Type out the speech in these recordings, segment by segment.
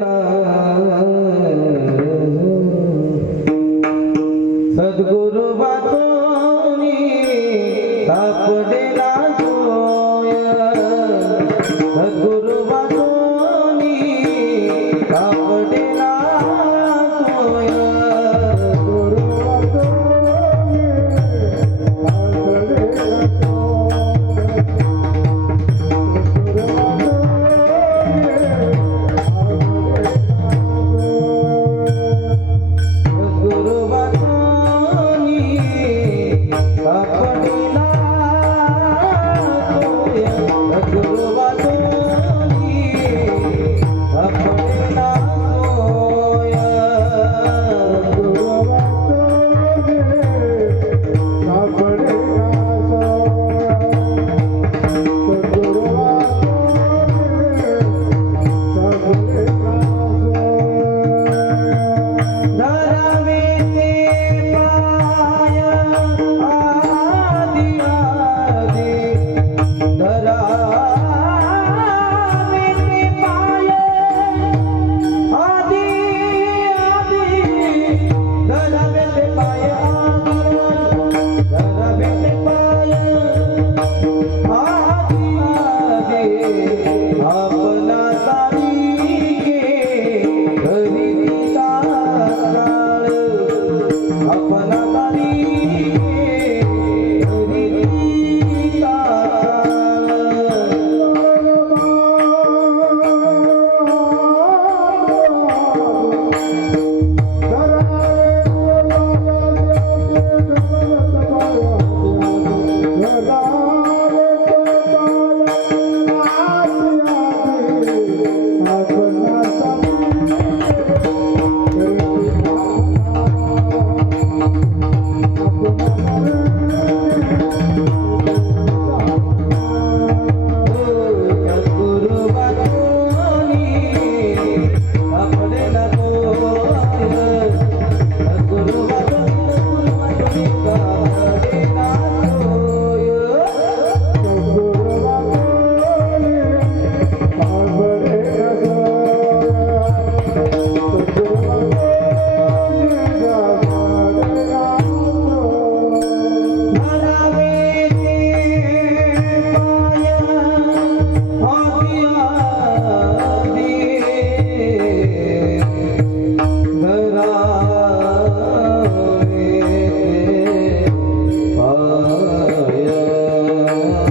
uh, आप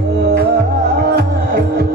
Oh,